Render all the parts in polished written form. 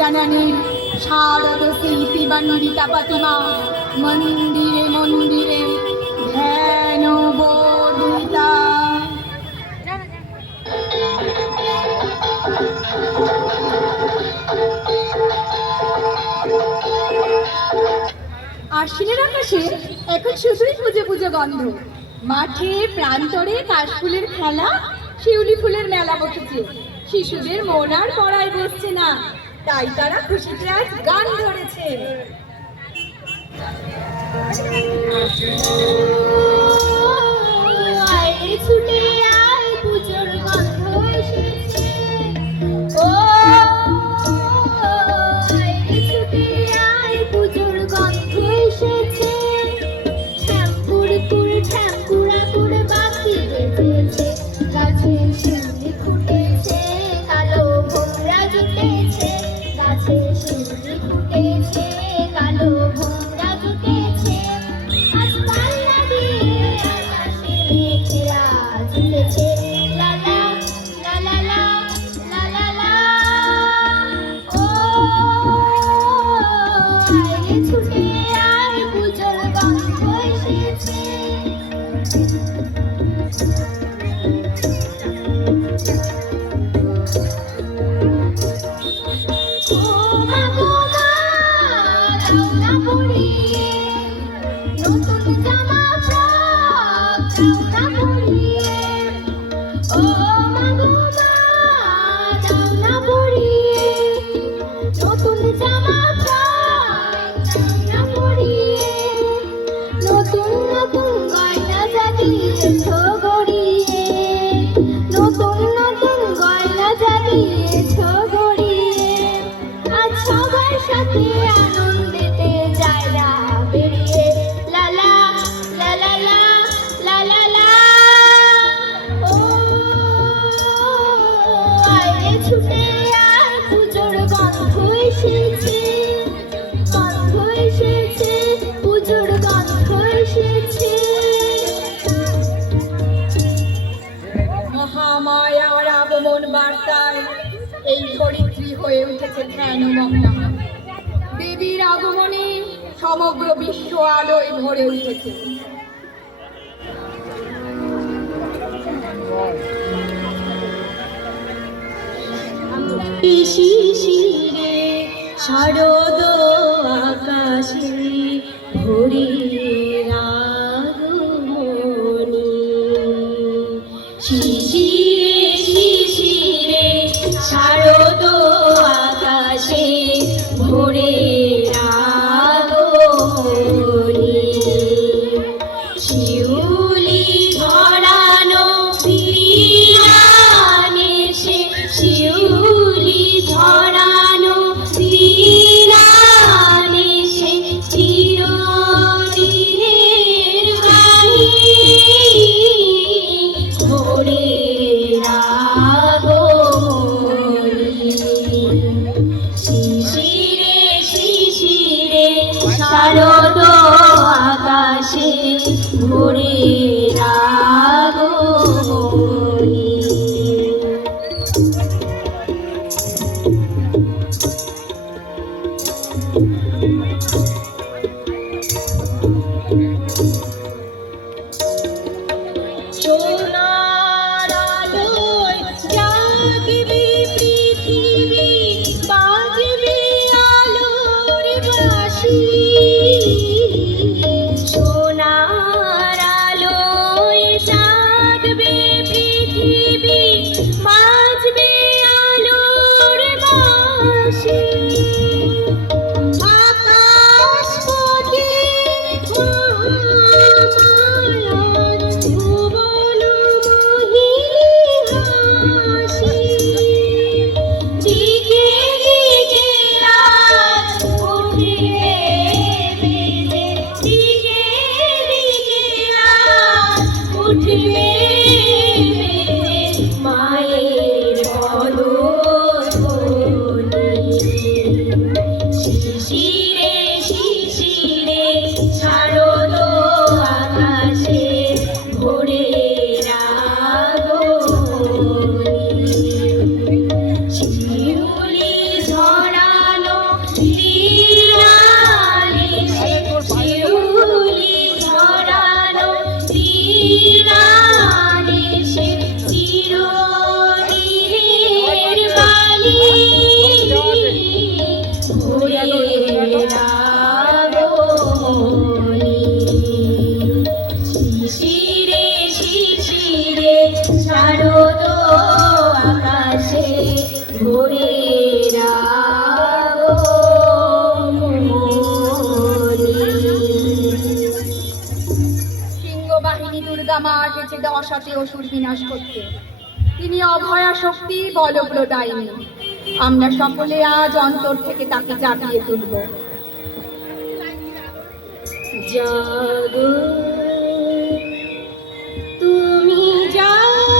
জানানীর শারদ স্মৃতি বন্দিতা প্রতিমা মন্দিরে মন্দিরে ধ্যান বোধিতা। আশ্বিনের আকাশে এখন শুধুই পুজো পুজো গন্ধ। মাঠে প্রান্তরে কাশফুলের খেলা, শিউলি ফুলের মেলা বসেছে। শিশুদের মন আর পড়ায় বসছে না, তাই তারা খুশিতে আজ গান ধরেছে। ছুটে আয় পুজোর গন্ধ এসেছে, ও ছুটে আয় পুজোর গন্ধ এসেছে। ঠ্যাঙ্কুরা করে বাকি বেজেছে, গাছে শিউলি ফুটেছে, কালো ভোমরা জুটেছে। গাছে শিউলি ফুটেছে, কালো ভোমরা জুটেছে। আজ পাল্লা দিয়ে আকাশে মেঘেরা ঝুলেছে। লা লা লা লা লা লা লা লা, ও আয় ছুটে আয় পুজোর গন্ধ এসেছে। নতুন জামা ফ্রক দাও না পরিয়ে, ও মা গো মা দাও না পরিয়ে। নতুন জামা ফ্রক দাও না পরিয়ে, নতুন নতুন গয়না জাগিয়েছো গড়িয়ে। নতুন নতুন গয়না জাগিয়েছো গড়িয়ে। আজ সবার সাথে আনন্দেতে যায়রা বেরিয়ে। লা লা লা লা লা লা লা লা, ও আয় ছুটে আয় পুজোর গন্ধ এসেছে। গন্ধ এসেছে, পুজোর গন্ধ এসেছে। মহামায়ার আগমন বার্তায় এই ধরিত্রী হয়ে উঠেছে ধ্যানমগ্না। দেবীর আগমনে সমগ্র বিশ্ব আলোয় ভরে উঠেছে। শিশিরে শারদ আকাশে ভোরের আগমনী। শিশিরে শিশিরে শারদ আকাশে ভোরের আগমনী। শিউলি ঝরানো দিনানে সে, শিউলি ঝরানো দিনানে সে চিরদিন অসাতে অসুর বিনাশ করতে। তিনি অভয়া শক্তি, বলপ্রদায়িনী। আমরা সকলে আজ অন্তর থেকে তাকে জাগিয়ে তুলব। জাগো তুমি জাগো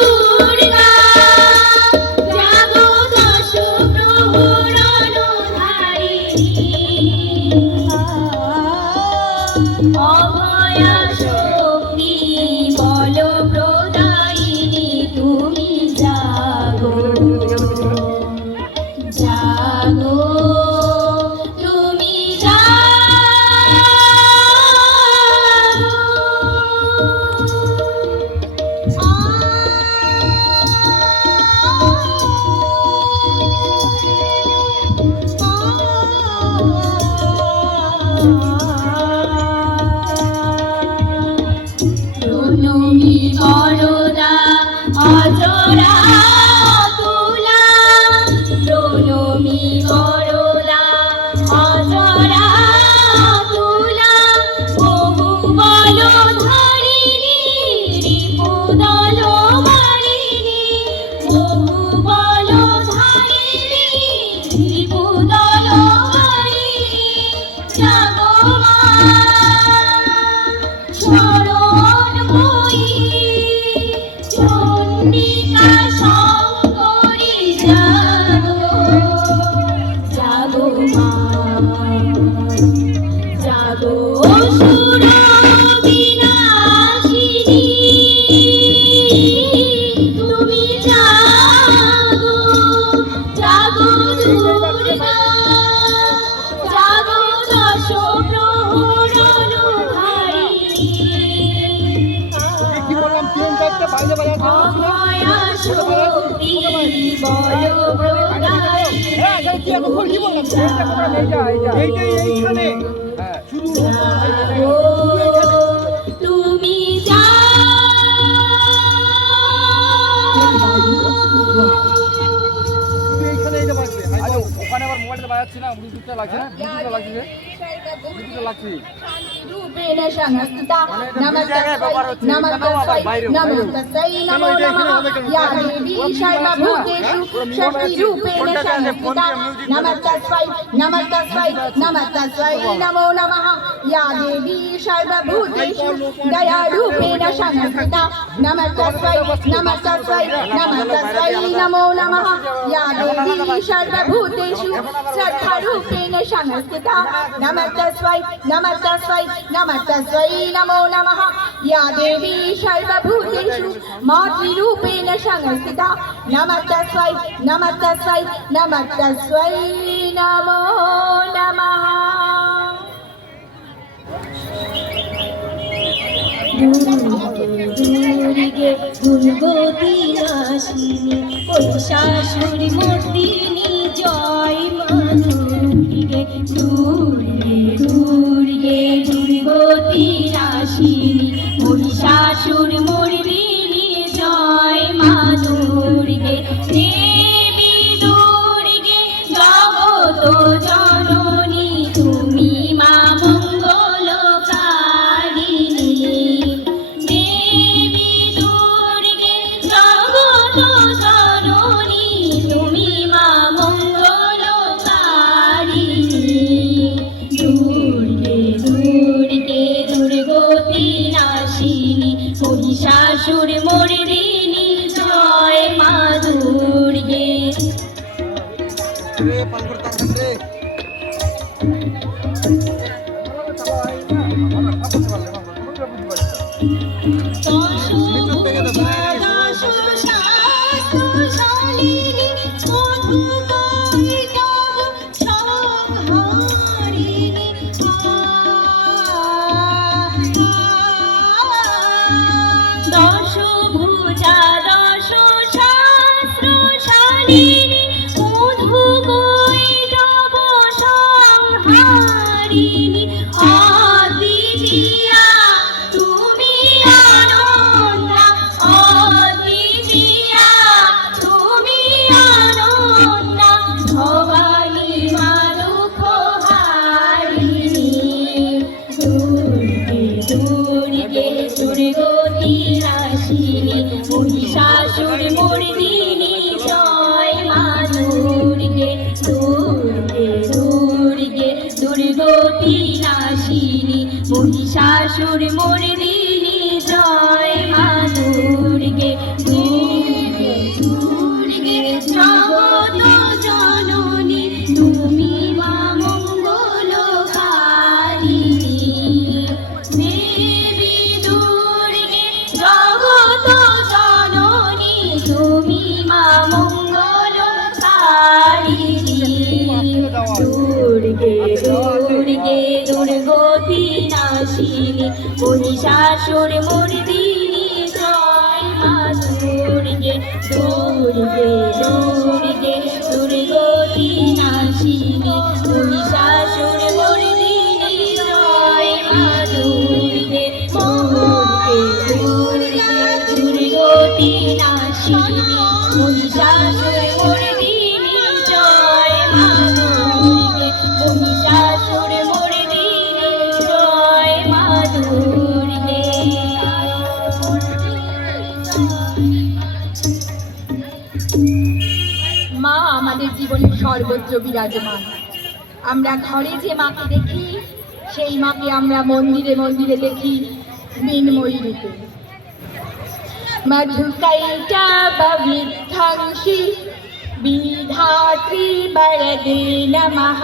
দুর্গা, জাগো দশ প্রহরণধারিণী, অভয়া শক্তি বলপ্রদায়িনী, তুমি জাগো জাগো তুমি প্রণমী বরদা অজরা তুলা, প্রণমী বরদা অজরা তুলা, বহু বল ধারিণী রিপুদল মারিণী, বহু বল ধারিণী রিপুদল মারিণী, জাগো মা শরণময়ী, চণ্ডিকা শঙ্করী, জাগো জাগো মা, জাগো অসুর বিনাশিনী, তুমি জাগো জাগো দুর্গা, জাগো দশ প্রহরণধারিণী, অভয়া শক্তি বলপ্রদায়িনী, জাগো তুমি ওখানে আবার মোবাইলটা বাজাচ্ছি না, ব্লুটুথটা লাগছে না, ব্লুটুথটা লাগছে, ব্লুটুথটা লাগছে। রূপেণ সংস্থিতা নমস্তস্मै নমস্তস্मै নমস্তস্मै নমো নমঃ ইয়া দেবী সর্বভূতেষু ষষ্ঠীরূপেণ সংস্থিতা নমস্তস্मै নমস্তস্मै নমস্তস্मै নমো নমঃ ইয়া দেবী সর্বভূতেষু দয়ারূপেণ সংস্থিতা নমস্তস্मै নমস্তস্मै নমস্তস্मै নমো নমঃ ইয়া দেবী সর্বভূতেষু শ্রদ্ধারূপেণ সংস্থিতা নমস্তস্मै নমস্তস্मै নমস্তস্मै নমো নমঃ ইয়া দেবী সর্বভূতেষু মাতৃরূপেণ সংস্থিতা নমস্তস্मै নমস্তস্मै নমস্তস্मै নমো নমঃ। দুর্গে দুর্গতি নাশিনী, মহিষাসুর মর্দিনী, জয় মা দুর্গে, দুর্গে দুর্গে দুর্গতি নাশিনী, মহিষাসুর মর্দিনী, জয় মা দুর্গে, দেবী দুর্গে জগত জননী, তুমি মা মঙ্গলকারিণী, দেবী দুর্গে জগত জননী, তুমি মা মঙ্গলকারিণী, দুর্গে দুর্গে দুর্গতি নাশিনী, মহিষাসুর মর্দিনী, জয় মা দুর্গে। দশ ভুজা দশ শাস্ত্র শালিনী, মধু কৈটব সংহারিণী, অদ্বিতীয়া তুমি অনন্যা, অদ্বিতীয়া তুমি অনন্যা, ভবা দুর্গতি নাশিনী মহিষাসুর মর্দিনী জয় মা দুর্গে দুর্গে দুর্গে জগত জননী তুমি মা মঙ্গলকারিণী দেবী দুর্গে জগত জননী তুমি মা মঙ্গলকারিণী দুর্গে দুর্গে দুর্গতি নাশিনী মহিষাসুর মর্দিনী জয় মা দুর্গে দুর্গে দুর্গে দুর্গতি নাশিনী মহিষাসুর মর্দিনী জয় মা দুর্গে দুর্গে দুর্গে দুর্গতি নাশিনী মহিষাসুর মর্দিনী জয় মা দুর্গে মহিষাসুর মর্দিনী জয় মা দুর্গে মা আমাদের জীবনে সর্বত্র বিরাজমান। আমরা ঘরে যে মাকে দেখি সেই মাকে আমরা মন্দিরে মন্দিরে দেখি মৃন্ময়ী রূপে। মধুকৈটা বৃদ্ধাংশী বিধাত্রী বরদে নমঃ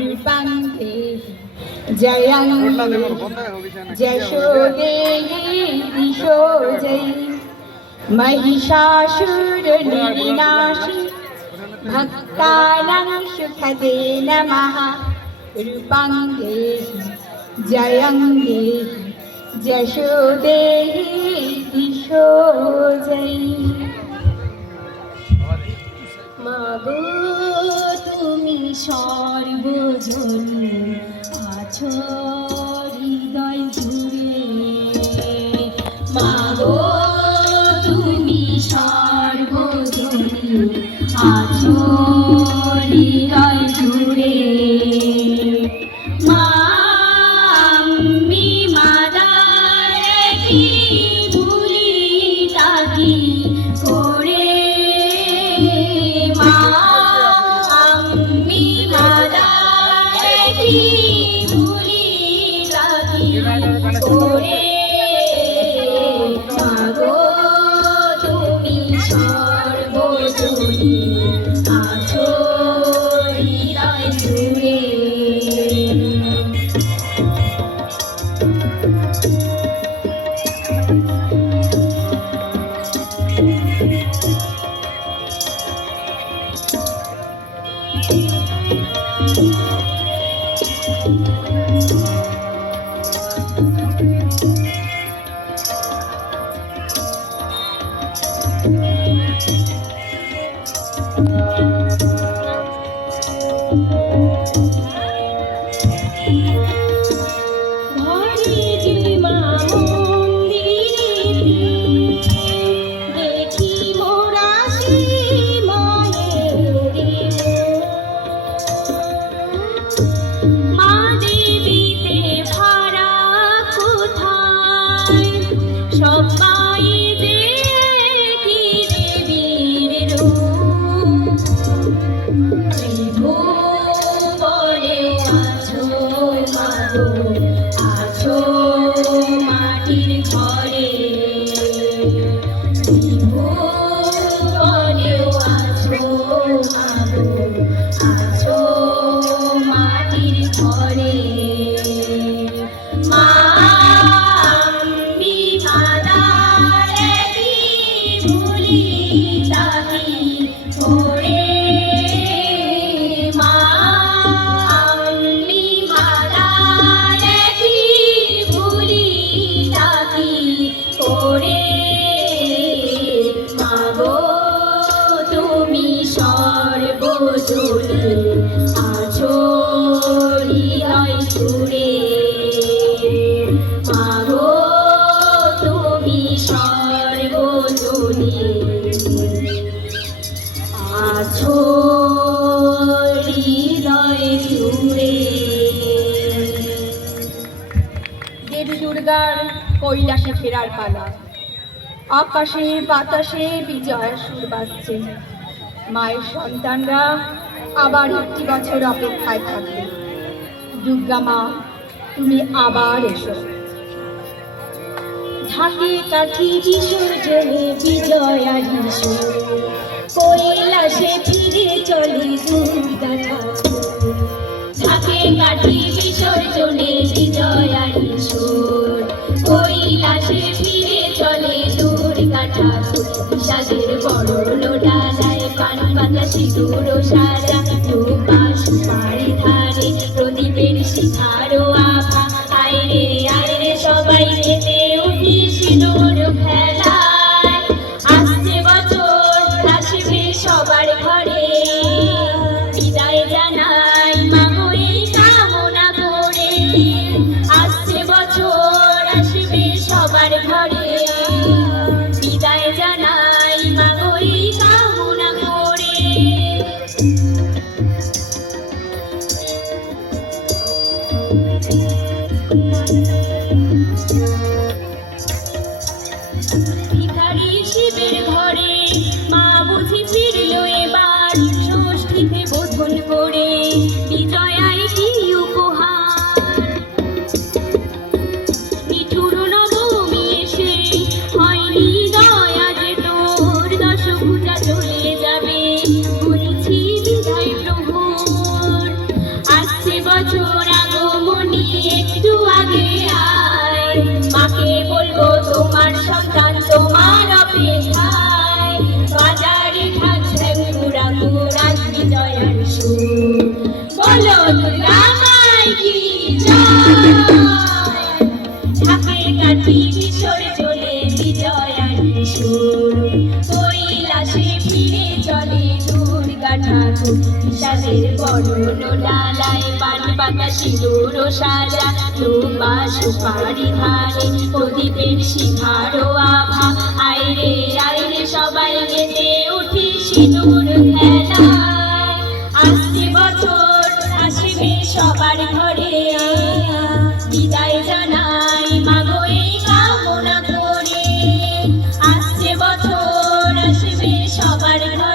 রূপং দেহি জয়ং যশোদেহি দিশো জয়ী महिषासुर निर्विनाशी भक्तानां सुखदे नमः रूपं देहि जयं देहि যশো দেহি দিশো জয়ী। মাগো তুমি সর্বজনী আছো হৃদয় জুড়ে মাগো তুমি সর্বজনী আছো হৃদয় জুড়ে মা আমি মাদারে কি ভুলি তাকি করে মা আমি মাদারে কি ভুলি তাকি করে মাগো তুমি সর্বজনী আছো হৃদয় জুড়ে ঘরে যে মা মন্দিরে দেখি মোরা সেই মায়ের মা দেবীতে ভরা কোথায় সবাই যে কি দেবীর রূপ ত্রিভুবনে আছো মাগো আছো মাটির ঘরে ত্রিভুবনে আছো মাগো আছো মাটির ঘরে মা আমি মাদারে কি ভুলি তাকি করে মা আমি মাদারে কি ভুলি তাকি করে মাগো তুমি সর্বজনী আছো হৃদয় জুড়ে মাগো তুমি সর্বজনী আছো হৃদয় জুড়ে দেবী দুর্গার কৈলাসে ফেরার পালা। আকাশে বাতাসে বিজয় সুর বাজছে। মায়ের সন্তানরা আবার একটি বছর অপেক্ষায় থাকবে। দুর্গা মা, তুমি আবার এসো। ঢাকে কাঠি বিসর্জনে বিজয়ারি সুর, কৈলাসে ফিরে চলে দুর্গা ঠাকুর। ঢাকে কাঠি বিসর্জনে বিজয়ারি সুর, কৈলাসে ফিরে চলে দুর্গা ঠাকুর। বিষাদের বড় ডালায় পান পাতা সিঁদুর সাজা, দুপা সুপারি ধারে প্রদীপের শিখারো আভা। আইরে আইরে সবাই মেতে উঠি সিঁদুর খেলায়, আসছে বছর আসবে সবার ঘরে। বিদায় জানাই মাগো এই কামনা করে, আসছে বছর আসবে সবার ঘরে। বিদায় জানাই মাগো এই কামনা করে। ভিখারি শিবের ঘরে মা বুঝি ফিরল এবার, ষষ্ঠীতে বোধন করে বিজয়ায় কি উপহার। মিঠুর নবমী এসে হয়নি দয়া যে তোর, দশভুজা চলে যাবে বলছি বিদায় প্রহর। আসছে বছর আগমনী একটু আগে আয়, মাকে বলবো তোমার সন্তান তোমার অপেক্ষায়। বাজারে ঢাকছে পুরা পুরা বিজয়ার সুর, বলো দুর্গা মাই কি জয়। ঢাকে কাঠি বিসর্জনে বিজয়ার সুর, কৈলাসে ফিরে চলে দুর্গা ঠাকুর। বিষাদের বরণ ডালায় পান পাতা সিঁদুর সাজা, দুপা সুপারি ধারে প্রদীপের শিখারো আভা। আইরে আইরে সবাই মেতে উঠি সিঁদুর খেলায়, আসছে বছর আসবে সবার ঘরে। বিদায় জানাই মাগো এই কামনা করে, আসছে বছর আসবে সবার ঘরে।